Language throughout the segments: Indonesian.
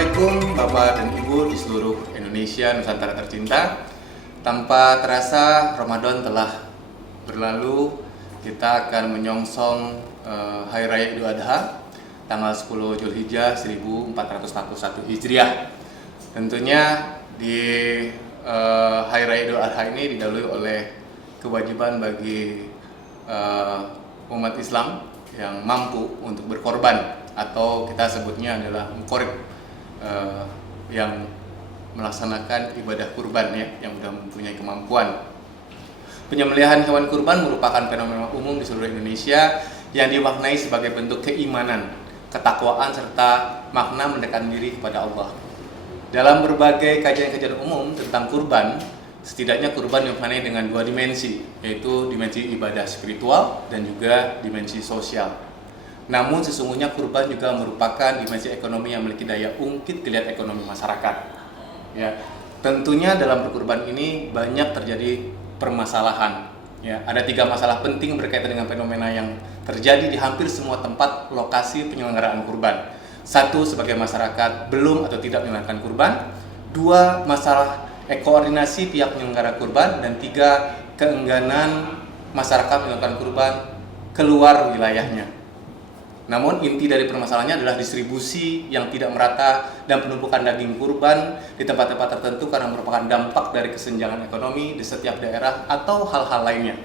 Assalamualaikum Bapak dan Ibu di seluruh Indonesia, Nusantara tercinta. Tanpa terasa Ramadan telah berlalu. Kita akan menyongsong Hari Raya Idul Adha tanggal 10 Zulhijjah 1441 Hijriah. Tentunya di Hari Raya Idul Adha ini didahului oleh kewajiban bagi umat Islam yang mampu untuk berkorban, atau kita sebutnya adalah muqarrib, yang melaksanakan ibadah kurban ya, yang sudah mempunyai kemampuan. Penyembelihan hewan kurban merupakan fenomena umum di seluruh Indonesia yang dimaknai sebagai bentuk keimanan, ketakwaan, serta makna mendekatkan diri kepada Allah. Dalam berbagai kajian-kajian umum tentang kurban, setidaknya kurban dimaknai dengan dua dimensi, yaitu dimensi ibadah spiritual dan juga dimensi sosial. Namun sesungguhnya kurban juga merupakan dimensi ekonomi yang memiliki daya ungkit geliat ekonomi masyarakat. Ya, tentunya dalam berkurban ini banyak terjadi permasalahan. Ya, ada 3 masalah penting berkaitan dengan fenomena yang terjadi di hampir semua tempat lokasi penyelenggaraan kurban. 1, sebagai masyarakat belum atau tidak menjalankan kurban. 2, masalah koordinasi pihak penyelenggara kurban. Dan 3, keengganan masyarakat menjalankan kurban keluar wilayahnya. Namun inti dari permasalahannya adalah distribusi yang tidak merata dan penumpukan daging kurban di tempat-tempat tertentu karena merupakan dampak dari kesenjangan ekonomi di setiap daerah atau hal-hal lainnya.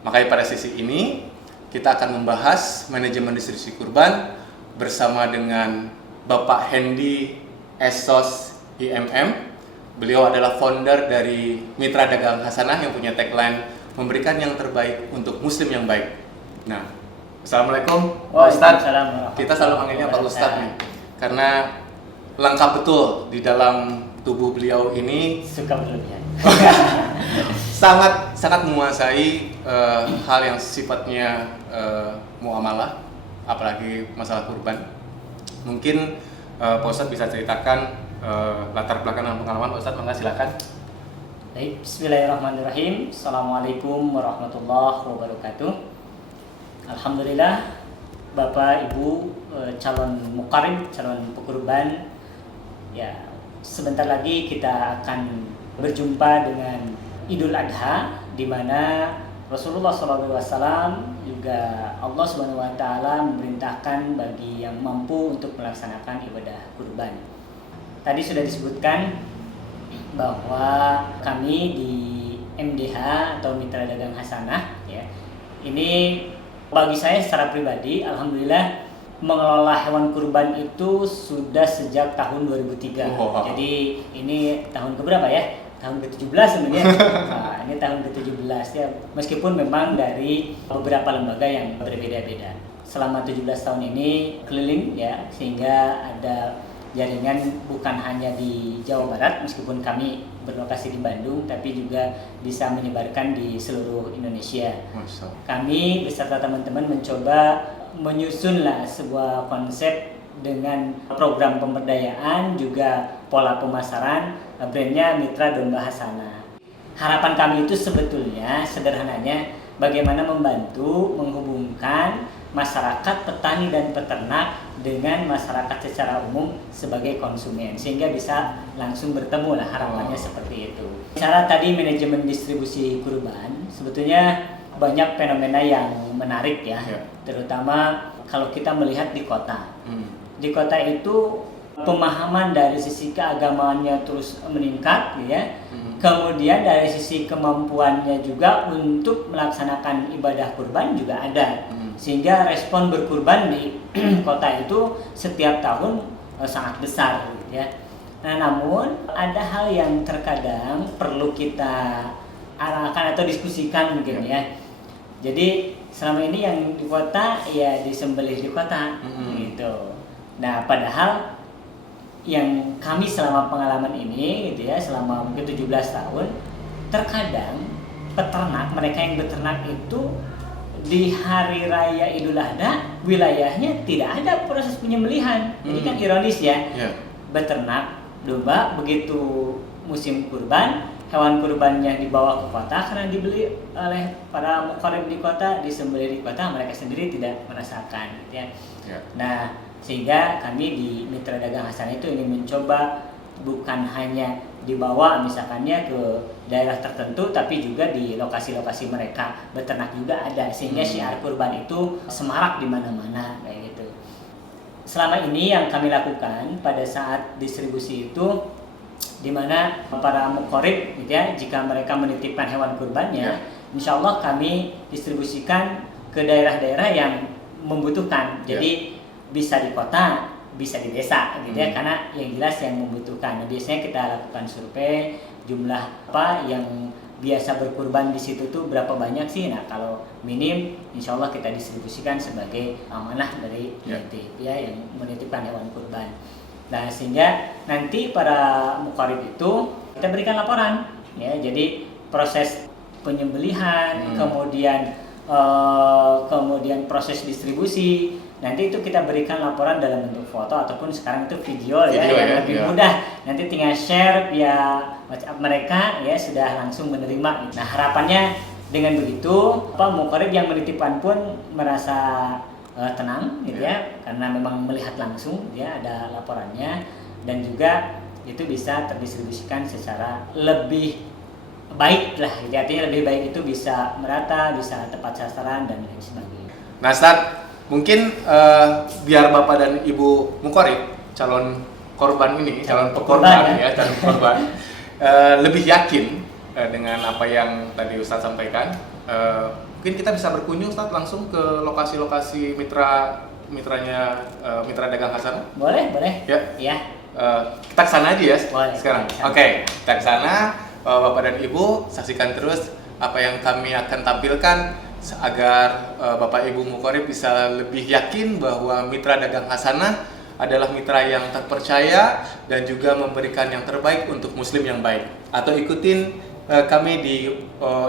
Makanya pada sesi ini kita akan membahas manajemen distribusi kurban bersama dengan Bapak Hendy Esos IMM. Beliau adalah founder dari Mitra Dagang Hasanah yang punya tagline memberikan yang terbaik untuk muslim yang baik. Nah, Assalamualaikum Pak Ustadz. Kita selalu manggilnya Pak Ustadz nih, karena lengkap betul di dalam tubuh beliau ini. Suka berlebihan. sangat menguasai hal yang sifatnya muamalah, apalagi masalah kurban. Mungkin Pak Ustadz bisa ceritakan latar belakang dan pengalaman Pak Ustadz, maka silakan. Baik, bismillahirrahmanirrahim. Assalamualaikum warahmatullahi wabarakatuh. Alhamdulillah, Bapak Ibu calon muqarrib, calon pekurban, ya sebentar lagi kita akan berjumpa dengan Idul Adha, di mana Rasulullah SAW juga Allah SWT memerintahkan bagi yang mampu untuk melaksanakan ibadah kurban. Tadi sudah disebutkan bahwa kami di MDH atau Mitra Dagang Hasanah, ya, ini bagi saya secara pribadi, alhamdulillah mengelola hewan kurban itu sudah sejak tahun 2003. Wow. Jadi ini tahun keberapa ya? Tahun ke-17 sebenarnya. Nah, ini tahun ke-17 ya. Meskipun memang dari beberapa lembaga yang berbeda-beda. Selama 17 tahun ini keliling ya, sehingga ada jaringan bukan hanya di Jawa Barat, meskipun kami berlokasi di Bandung, tapi juga bisa menyebarkan di seluruh Indonesia. Kami beserta teman-teman mencoba menyusunlah sebuah konsep dengan program pemberdayaan, juga pola pemasaran, brandnya Mitra Domba Hasanah. Harapan kami itu sebetulnya sederhananya bagaimana membantu menghubungkan masyarakat petani dan peternak dengan masyarakat secara umum sebagai konsumen, sehingga bisa langsung bertemu lah, harapannya seperti itu. Cara tadi manajemen distribusi kurban, sebetulnya banyak fenomena yang menarik ya, terutama kalau kita melihat di kota. Di kota itu pemahaman dari sisi keagamaannya terus meningkat ya. Kemudian dari sisi kemampuannya juga untuk melaksanakan ibadah kurban juga ada. Sehingga respon berkurban di kota itu setiap tahun sangat besar ya. Nah, namun ada hal yang terkadang perlu kita arahkan atau diskusikan mungkin ya. Jadi selama ini yang di kota ya disembelih di kota gitu. Nah, padahal yang kami selama pengalaman ini gitu ya, selama mungkin 17 tahun, terkadang peternak, mereka yang beternak itu di hari raya Idul Adha wilayahnya tidak ada proses penyembelihan. Jadi kan ironis ya. Beternak domba begitu musim kurban, hewan kurbannya dibawa ke kota karena dibeli oleh para muqarrib di kota, disembelih di kota, mereka sendiri tidak merasakan gitu ya. Nah, Sehingga kami di Mitra Dagang Hasanah itu ingin mencoba bukan hanya dibawa misalkannya ke daerah tertentu, tapi juga di lokasi-lokasi mereka beternak juga ada, sehingga syiar kurban itu semarak di mana-mana kayak gitu. Selama ini yang kami lakukan pada saat distribusi itu, di mana para muqorib gitu ya, jika mereka menitipkan hewan kurbannya, insya Allah kami distribusikan ke daerah-daerah yang membutuhkan. Jadi bisa di kota, bisa di desa gitu ya, karena yang jelas yang membutuhkan. Nah, biasanya kita lakukan survei jumlah apa yang biasa berkurban di situ tuh berapa banyak sih. Nah, kalau minim insya Allah kita distribusikan sebagai amanah dari penitip ya yang menitipkan hewan kurban. Nah, sehingga nanti para muqarib itu kita berikan laporan ya. Jadi proses penyembelihan, kemudian proses distribusi, nanti itu kita berikan laporan dalam bentuk foto ataupun sekarang itu video ya yang lebih mudah. Nanti tinggal share via WhatsApp mereka ya, sudah langsung menerima. Nah, harapannya dengan begitu muqarib yang menitipkan pun merasa tenang gitu ya, karena memang melihat langsung ya ada laporannya, dan juga itu bisa terdistribusikan secara lebih baik lah, gitu. Artinya lebih baik itu bisa merata, bisa tepat sasaran dan lain sebagainya. Nah, Ustaz, mungkin biar Bapak dan Ibu muqarib calon korban ini, calon pekorban ya, calon korban lebih yakin dengan apa yang tadi Ustaz sampaikan. Mungkin kita bisa berkunjung Ustaz langsung ke lokasi-lokasi mitranya Mitra Dagang Hasanah. Boleh. Ya. Kita ke sana aja ya. Boleh, sekarang. Oke, kita ke sana. Bapak dan Ibu saksikan terus apa yang kami akan tampilkan agar Bapak Ibu muqarib bisa lebih yakin bahwa Mitra Dagang Hasanah adalah mitra yang terpercaya dan juga memberikan yang terbaik untuk muslim yang baik. Atau ikutin kami di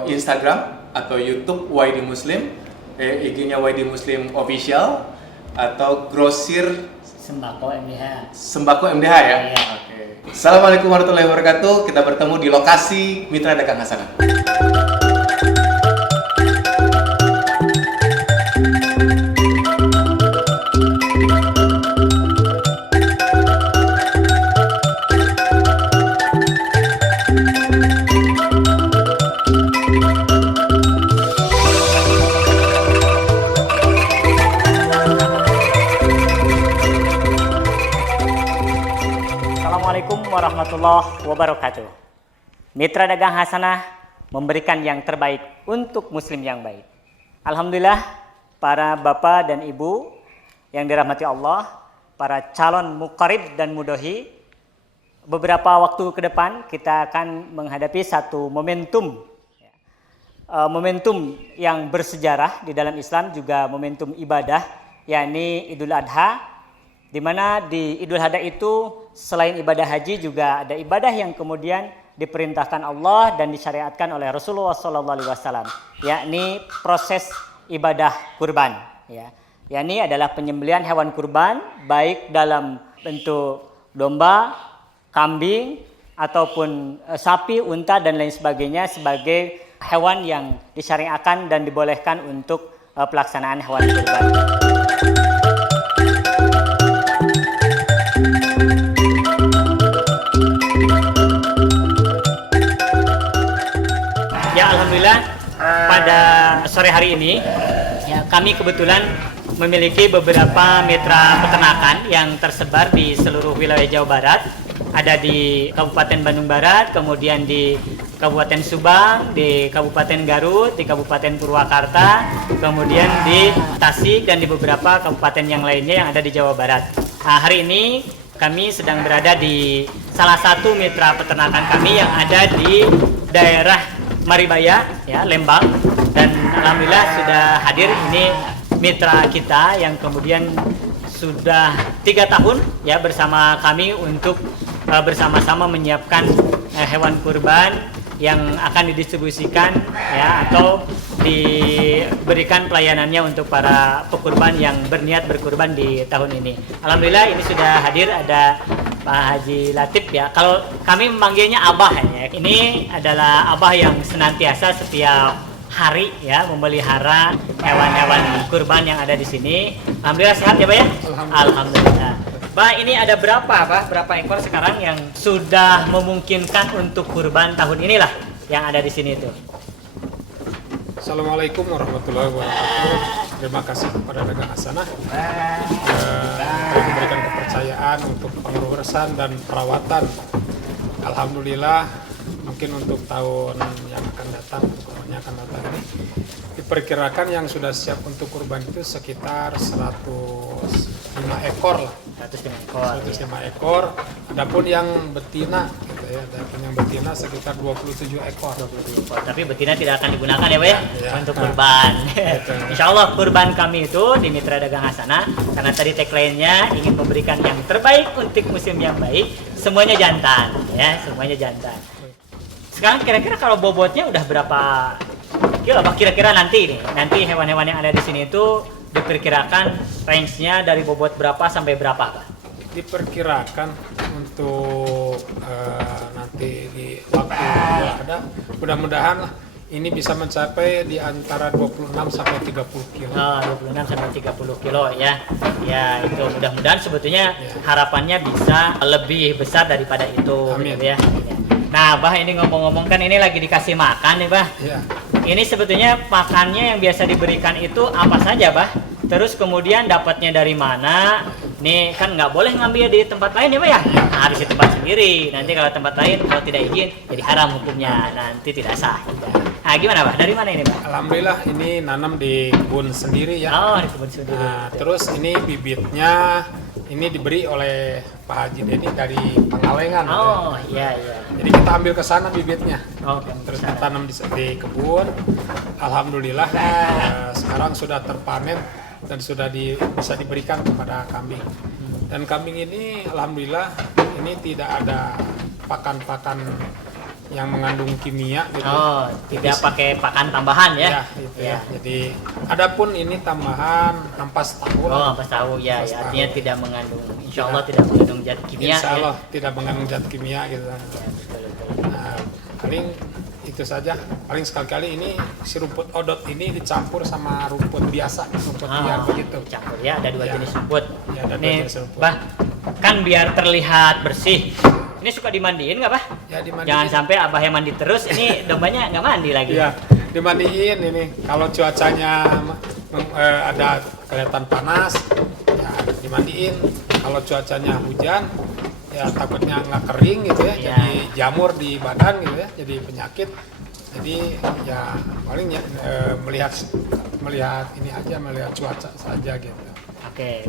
Instagram atau YouTube YD Muslim, IG-nya YD Muslim Official, atau Grosir Sembako MDH ya. Iya. Oke. Assalamualaikum warahmatullahi wabarakatuh. Kita bertemu di lokasi Mitra Dagang Hasanah. Assalamualaikum warahmatullahi wabarakatuh. Mitra Dagang Hasanah memberikan yang terbaik untuk muslim yang baik. Alhamdulillah, para bapak dan ibu yang dirahmati Allah, para calon muqarib dan mudohi, beberapa waktu ke depan kita akan menghadapi satu momentum yang bersejarah di dalam Islam, juga momentum ibadah, yakni Idul Adha, di mana di Idul Adha itu selain ibadah haji juga ada ibadah yang kemudian diperintahkan Allah dan disyariatkan oleh Rasulullah SAW, yakni proses ibadah kurban. Yakni adalah penyembelihan hewan kurban, baik dalam bentuk domba, kambing, ataupun sapi, unta, dan lain sebagainya sebagai hewan yang disyariatkan dan dibolehkan untuk pelaksanaan hewan kurban. Ya, alhamdulillah pada sore hari ini ya, kami kebetulan memiliki beberapa mitra peternakan yang tersebar di seluruh wilayah Jawa Barat. Ada di Kabupaten Bandung Barat, kemudian di Kabupaten Subang, di Kabupaten Garut, di Kabupaten Purwakarta, kemudian di Tasik, dan di beberapa kabupaten yang lainnya yang ada di Jawa Barat. Nah, hari ini kami sedang berada di salah satu mitra peternakan kami yang ada di daerah Maribaya, ya, Lembang, dan alhamdulillah sudah hadir ini mitra kita yang kemudian sudah 3 tahun ya bersama kami untuk bersama-sama menyiapkan hewan kurban yang akan didistribusikan ya atau diberikan pelayanannya untuk para pekurban yang berniat berkurban di tahun ini. Alhamdulillah ini sudah hadir, ada Pak Haji Latif ya. Kalau kami memanggilnya Abah ya. Ini adalah Abah yang senantiasa setiap hari ya memelihara hewan-hewan kurban yang ada di sini. Alhamdulillah sehat ya, Pak ya? Alhamdulillah. Pak, ini ada berapa, Pak? Berapa ekor sekarang yang sudah memungkinkan untuk kurban tahun inilah yang ada di sini itu? Assalamualaikum warahmatullahi wabarakatuh. Terima kasih kepada Dagang Hasanah yang memberikan kepercayaan untuk pengurusan dan perawatan. Alhamdulillah, mungkin untuk tahun yang akan datang, kurbannya akan datang ini diperkirakan yang sudah siap untuk kurban itu sekitar 105 ekor lah. 105 ekor. 105 ekor. Adapun yang betina gitu ya, adapun yang betina sekitar 27 ekor. 27 ekor. Tapi betina tidak akan digunakan ya, Pak ya? Ya. Untuk kurban. Betul. Insya Allah kurban kami itu di Mitra Dagang Hasanah, karena tadi tagline-nya ingin memberikan yang terbaik untuk musim yang baik, semuanya jantan ya, semuanya jantan. Sekarang kira-kira kalau bobotnya udah berapa kilo, Pak? Kira-kira nanti hewan-hewan yang ada di sini itu diperkirakan range-nya dari bobot berapa sampai berapa, Pak? Diperkirakan untuk nanti di waktu yang ada, mudah-mudahan lah ini bisa mencapai di antara 26 sampai 30 kilo. Oh, 26 sampai 30 kilo ya. Ya, itu mudah-mudahan sebetulnya harapannya bisa lebih besar daripada itu. Amin. Gitu ya. Nah, Bah, ini ngomong-ngomong kan ini lagi dikasih makan nih, Bah. Ya. Ini sebetulnya pakannya yang biasa diberikan itu apa saja, Bah? Terus kemudian dapatnya dari mana? Nih kan nggak boleh ngambil di tempat lain ya, Pak ya? Nah, harus di tempat sendiri. Nanti kalau tempat lain kalau tidak izin jadi haram hukumnya. Nanti tidak sah. Nah, gimana, Pak? Dari mana ini, Pak? Alhamdulillah ini nanam di kebun sendiri ya. Oh, di kebun sendiri. Nah, terus ini bibitnya ini diberi oleh Pak Haji Dedi dari Pangalengan. Oh, iya iya. Jadi kita ambil ke sana bibitnya. Oh, Terus kita tanam di kebun. Alhamdulillah sekarang sudah terpanen dan sudah bisa diberikan kepada kambing. Dan kambing ini alhamdulillah ini tidak ada pakan-pakan yang mengandung kimia gitu. Oh, tidak pakai pakan tambahan ya? Ya, gitu ya. Jadi adapun ini tambahan ampas tahu. Oh, ampas tahu ya, Ampas artinya tahu. tidak mengandung, insya Allah tidak mengandung zat kimia. Insya Allah ya? tidak mengandung zat kimia gitu. Ya, betul, betul. Nah, paling itu saja. Paling sekali-kali ini si rumput odot ini dicampur sama rumput biasa, rumput liar begitu. Campur ya, ada dua Ya. jenis rumput. Ya, ada dua Nih, jenis rumput. Bah, kan biar terlihat bersih. Ini suka dimandiin nggak, Bah? Ya dimandiin. Jangan sampai abah yang mandi terus, ini dombanya nggak mandi lagi. Iya, dimandiin ini. Kalau cuacanya ada kelihatan panas, ya dimandiin. Kalau cuacanya hujan, ya takutnya nggak kering gitu ya, Iya. jadi jamur di badan gitu ya, jadi penyakit. Jadi ya paling ya melihat ini aja, melihat cuaca saja gitu. Oke.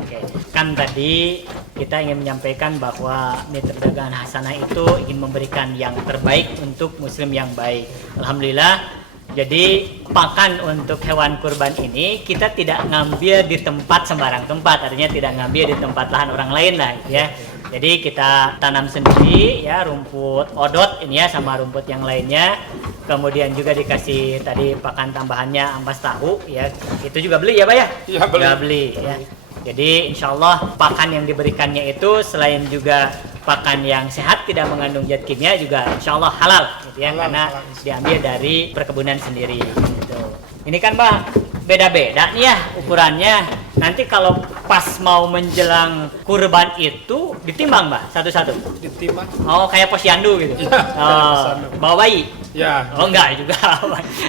Kan tadi kita ingin menyampaikan bahwa Mitra Dagangan Hasanah itu ingin memberikan yang terbaik untuk muslim yang baik. Alhamdulillah. Jadi pakan untuk hewan kurban ini kita tidak ngambil di tempat sembarang tempat, artinya tidak ngambil di tempat lahan orang lain lah, ya. Jadi kita tanam sendiri ya, rumput odot ini ya sama rumput yang lainnya. Kemudian juga dikasih tadi pakan tambahannya ampas tahu ya. Itu juga beli ya, Pak ya? Iya, beli. Juga beli ya. Jadi insya Allah pakan yang diberikannya itu selain juga pakan yang sehat tidak mengandung zat kimia juga insya Allah halal gitu ya, Halal, karena halal. diambil dari perkebunan sendiri gitu. Ini kan, Pak, beda-beda nih ya ukurannya. Nanti kalau pas mau menjelang kurban itu ditimbang, Pak, satu-satu. Ditimbang. Oh, kayak posyandu gitu. Iya, kayak posyandu. Bawa bayi. Ya. Oh, enggak juga.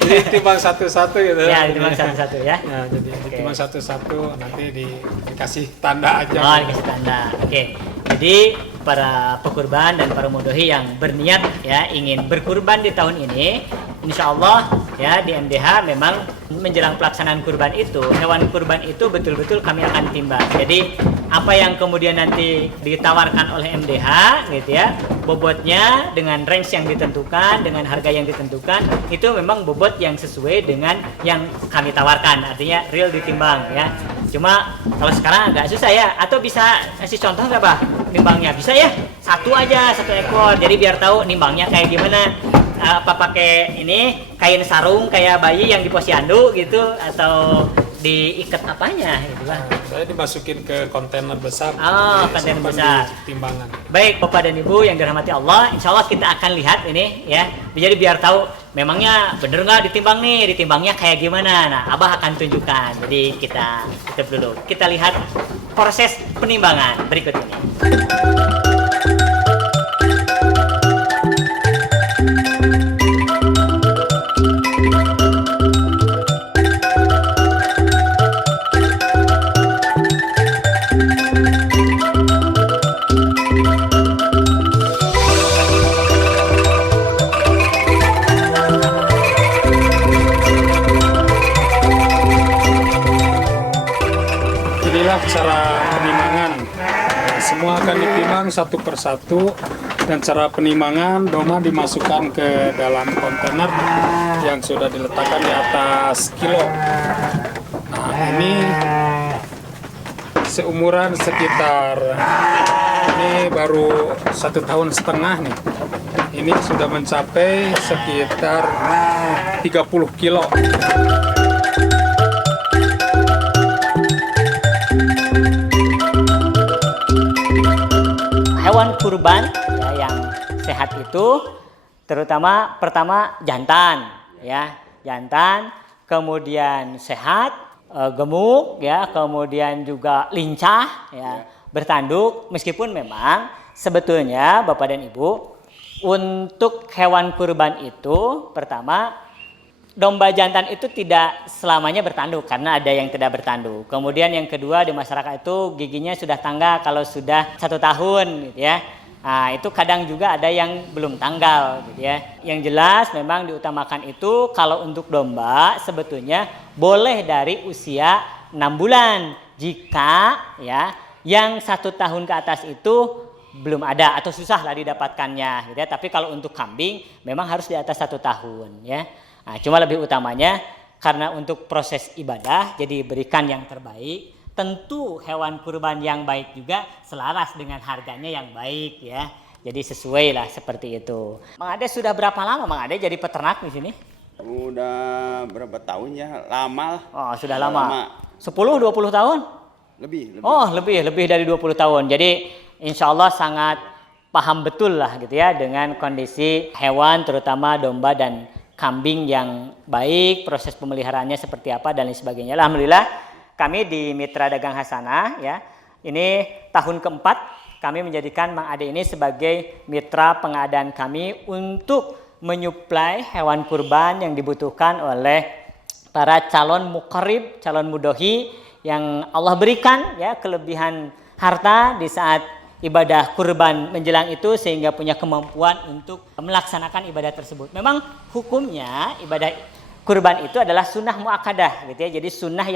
Jadi ditimbang satu-satu gitu. Ya, ditimbang satu-satu ya. Ya, jadi Oke. ditimbang satu-satu nanti dikasih tanda aja. Oh, dikasih tanda. Oke. Jadi para pekurban dan para mudohi yang berniat ya ingin berkurban di tahun ini, insya Allah ya di MDH memang menjelang pelaksanaan kurban itu, hewan kurban itu betul-betul kami akan timbang. Jadi apa yang kemudian nanti ditawarkan oleh MDH gitu ya, bobotnya dengan range yang ditentukan, dengan harga yang ditentukan, itu memang bobot yang sesuai dengan yang kami tawarkan, artinya real ditimbang ya. Cuma kalau sekarang agak susah ya, atau bisa kasih contoh nggak, Bah, nimbangnya? Bisa ya, satu aja, satu ekor, jadi biar tahu nimbangnya kayak gimana. Apa pakai ini kain sarung kayak bayi yang di posyandu gitu, atau diikat apanya gitu, Bah? Saya dimasukin ke kontainer besar. Oh, Jadi kontainer simpan besar. di timbangan. Baik, Bapak dan Ibu yang dirahmati Allah, insya Allah kita akan lihat ini ya. Jadi biar tahu memangnya bener nggak ditimbang nih, ditimbangnya kayak gimana? Nah, Abah akan tunjukkan. Jadi kita tutup dulu. Kita lihat proses penimbangan berikut ini. Inilah cara penimbangan. Semua akan ditimbang satu persatu, dan cara penimbangan domba dimasukkan ke dalam kontainer yang sudah diletakkan di atas kilo. Nah, ini seumuran sekitar, ini baru 1,5 tahun nih. Ini sudah mencapai sekitar 30 kilo. Hewan kurban ya, yang sehat itu terutama pertama jantan ya, jantan, kemudian sehat, gemuk ya, kemudian juga lincah ya, bertanduk. Meskipun memang sebetulnya Bapak dan Ibu, untuk hewan kurban itu pertama, domba jantan itu tidak selamanya bertanduk karena ada yang tidak bertanduk. Kemudian yang kedua, di masyarakat itu giginya sudah tanggal kalau sudah 1 tahun gitu ya. Nah, itu kadang juga ada yang belum tanggal gitu ya. Yang jelas memang diutamakan itu kalau untuk domba sebetulnya boleh dari usia 6 bulan. Jika ya yang 1 tahun ke atas itu belum ada atau susah lah didapatkannya gitu ya. Tapi kalau untuk kambing memang harus di atas 1 tahun ya. Nah, cuma lebih utamanya karena untuk proses ibadah jadi berikan yang terbaik. Tentu hewan kurban yang baik juga selaras dengan harganya yang baik ya. Jadi sesuai lah seperti itu. Mang Ade sudah berapa lama Mang Ade jadi peternak di sini? Udah berapa tahun ya? Lama lah. Oh, sudah lama. 10-20 tahun? Lebih. Oh, lebih dari 20 tahun. Jadi insya Allah sangat paham betul lah gitu ya dengan kondisi hewan terutama domba dan kambing yang baik, proses pemeliharaannya seperti apa dan lain sebagainya. Alhamdulillah kami di Mitra Dagang Hasanah ya, ini tahun keempat kami menjadikan Mang Ade ini sebagai mitra pengadaan kami untuk menyuplai hewan kurban yang dibutuhkan oleh para calon muqarrib, calon mudohi yang Allah berikan ya kelebihan harta di saat ibadah kurban menjelang itu sehingga punya kemampuan untuk melaksanakan ibadah tersebut. Memang hukumnya ibadah kurban itu adalah sunnah muakkadah gitu ya. Jadi sunnah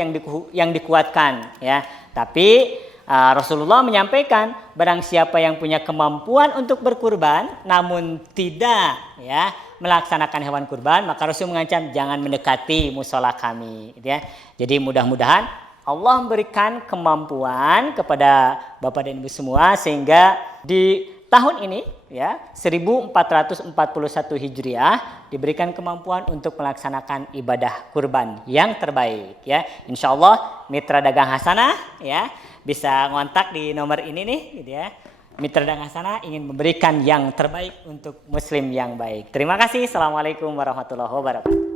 yang dikuatkan ya. Tapi Rasulullah menyampaikan barang siapa yang punya kemampuan untuk berkurban namun tidak ya melaksanakan hewan kurban, maka Rasul mengancam jangan mendekati musola kami gitu ya. Jadi mudah-mudahan Allah memberikan kemampuan kepada Bapak dan Ibu semua sehingga di tahun ini ya 1441 Hijriah diberikan kemampuan untuk melaksanakan ibadah kurban yang terbaik ya. Insya Allah Mitra Dagang Hasanah ya bisa ngontak di nomor ini nih gitu ya. Mitra Dagang Hasanah ingin memberikan yang terbaik untuk muslim yang baik. Terima kasih. Assalamualaikum warahmatullahi wabarakatuh.